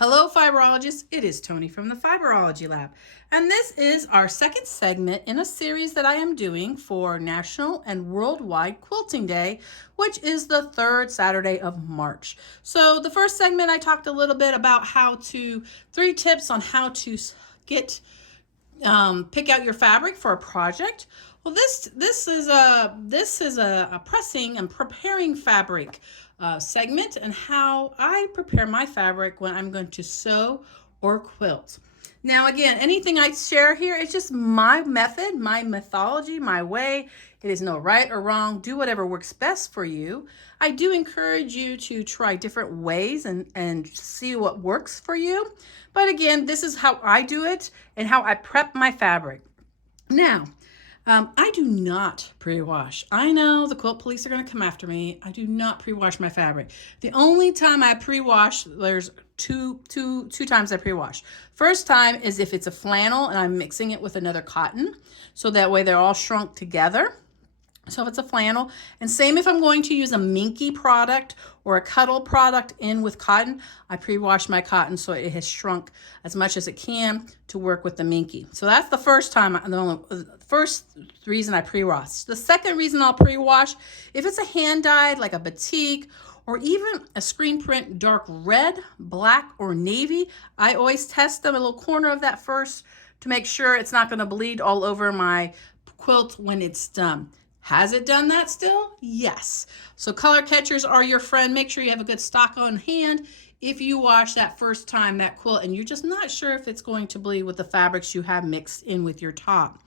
Hello, fiberologists. It is Tony from the Fiberology Lab, and this is our second segment in a series that I am doing for National and Worldwide Quilting Day, which is the third Saturday of March. So, the first segment I talked a little bit about three tips on how to get pick out your fabric for a project. Well, this is a pressing and preparing fabric segment, and how I prepare my fabric when I'm going to sew or quilt. Now, again, anything I share here is just my method, my methodology, my way. It is no right or wrong. Do whatever works best for you. I do encourage you to try different ways and see what works for you. But again, this is how I do it and how I prep my fabric. Now, I do not pre-wash. I know the quilt police are going to come after me. I do not pre-wash my fabric. The only time I pre-wash, there's two times I pre-wash. First time is if it's a flannel and I'm mixing it with another cotton, so that way they're all shrunk together. So if it's a flannel, and same if I'm going to use a minky product or a cuddle product in with cotton, I pre-wash my cotton so it has shrunk as much as it can to work with the minky. So that's the first time, the first reason I pre-wash. The second reason I'll pre-wash, if it's a hand-dyed, like a batik, or even a screen print dark red, black, or navy, I always test them a little corner of that first to make sure it's not going to bleed all over my quilt when it's done. Has it done that still? Yes. So color catchers are your friend. Make sure you have a good stock on hand if you wash that first time that quilt and you're just not sure if it's going to bleed with the fabrics you have mixed in with your top.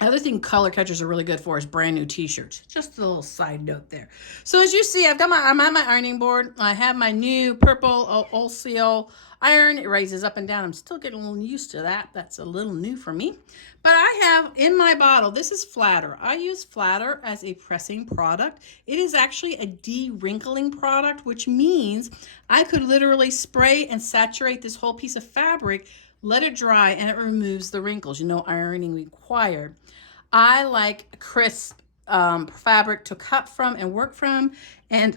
Other thing color catchers are really good for is brand new t-shirts. Just a little side note there. So as you see, I'm on my ironing board. I have my new purple Olcio iron. It raises up and down. I'm still getting a little used to that. That's a little new for me. But I have in my bottle, this is Flatter. I use Flatter as a pressing product. It is actually a de-wrinkling product, which means I could literally spray and saturate this whole piece of fabric, let it dry, and it removes the wrinkles. Ironing required. I like crisp fabric to cut from and work from, and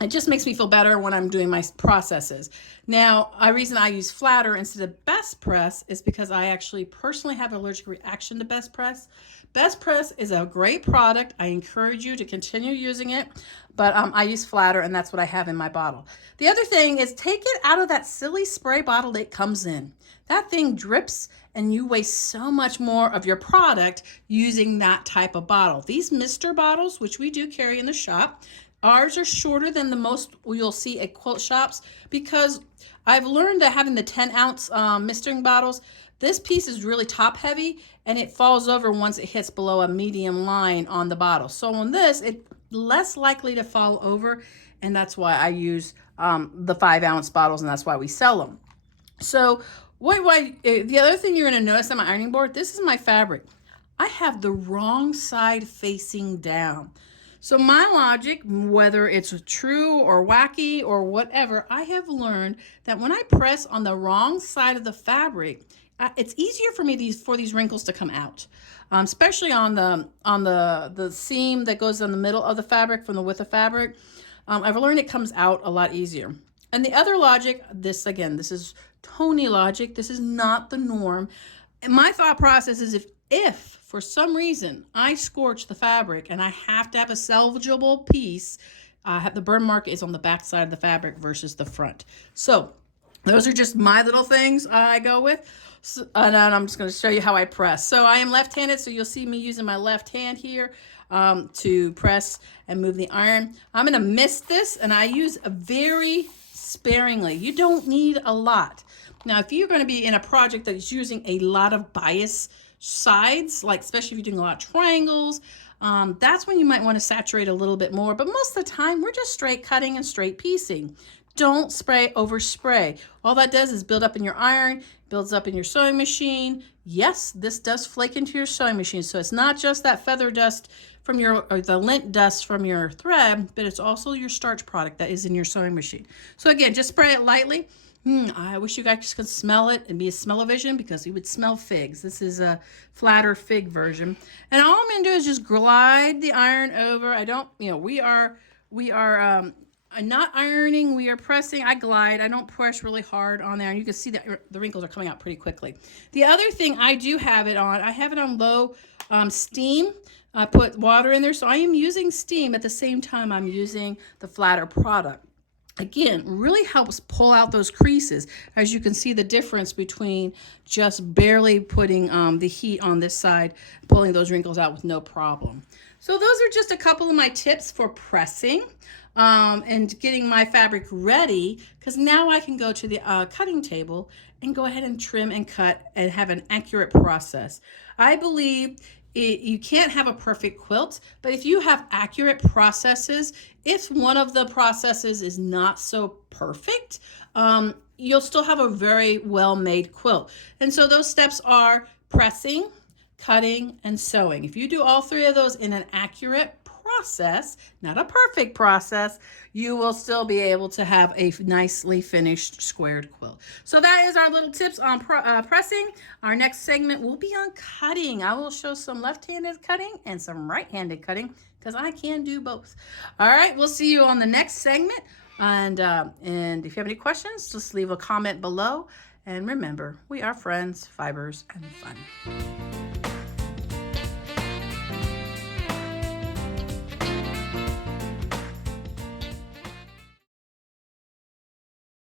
it just makes me feel better when I'm doing my processes. Now, the reason I use Flatter instead of Best Press is because I actually personally have an allergic reaction to Best Press. Best Press is a great product. I encourage you to continue using it, but I use Flatter, and that's what I have in my bottle. The other thing is take it out of that silly spray bottle that it comes in. That thing drips, and you waste so much more of your product using that type of bottle. These mister bottles, which we do carry in the shop, ours are shorter than the most you'll see at quilt shops, because I've learned that having the 10-ounce mistering bottles, this piece is really top heavy and it falls over once it hits below a medium line on the bottle. So on this, it's less likely to fall over, and that's why I use the 5-ounce bottles, and that's why we sell them. So the other thing you're going to notice on my ironing board, this is my fabric. I have the wrong side facing down. So my logic, whether it's true or wacky or whatever, I have learned that when I press on the wrong side of the fabric, it's easier for me for these wrinkles to come out, especially on the seam that goes in the middle of the fabric from the width of fabric. I've learned it comes out a lot easier. And the other logic, this is Tony logic. This is not the norm. And my thought process is if for some reason I scorch the fabric and I have to have a salvageable piece, the burn mark is on the back side of the fabric versus the front. So those are just my little things I go with. So, and I'm just going to show you how I press. So I am left-handed, so you'll see me using my left hand here to press and move the iron. I'm going to mist this, and I use a very sparingly. You don't need a lot. Now, if you're going to be in a project that's using a lot of bias sides, like especially if you're doing a lot of triangles, that's when you might want to saturate a little bit more. But most of the time, we're just straight cutting and straight piecing. Don't spray over spray. All that does is build up in your iron, builds up in your sewing machine. Yes, this does flake into your sewing machine. So it's not just that feather dust from or the lint dust from your thread, but it's also your starch product that is in your sewing machine. So again, just spray it lightly. I wish you guys could smell it and be a smell-o-vision, because you would smell figs. This is a Flatter fig version. And all I'm going to do is just glide the iron over. I don't, we are not ironing, we are pressing. I glide. I don't press really hard on there. And you can see that the wrinkles are coming out pretty quickly. The other thing I do have it on, I have it on low steam. I put water in there. So I am using steam at the same time I'm using the flatter product. Again, really helps pull out those creases. As you can see the difference between just barely putting the heat on this side, pulling those wrinkles out with no problem. So those are just a couple of my tips for pressing and getting my fabric ready, because now I can go to the cutting table and go ahead and trim and cut and have an accurate process. I believe you can't have a perfect quilt, but if you have accurate processes, if one of the processes is not so perfect, you'll still have a very well-made quilt. And so those steps are pressing, cutting, and sewing. If you do all three of those in an accurate process, not a perfect process, you will still be able to have a nicely finished squared quilt. So that is our little tips on pressing. Our next segment will be on cutting. I will show some left-handed cutting and some right-handed cutting, because I can do both. All right, we'll see you on the next segment. And if you have any questions, just leave a comment below. And remember, we are friends, fibers, and fun.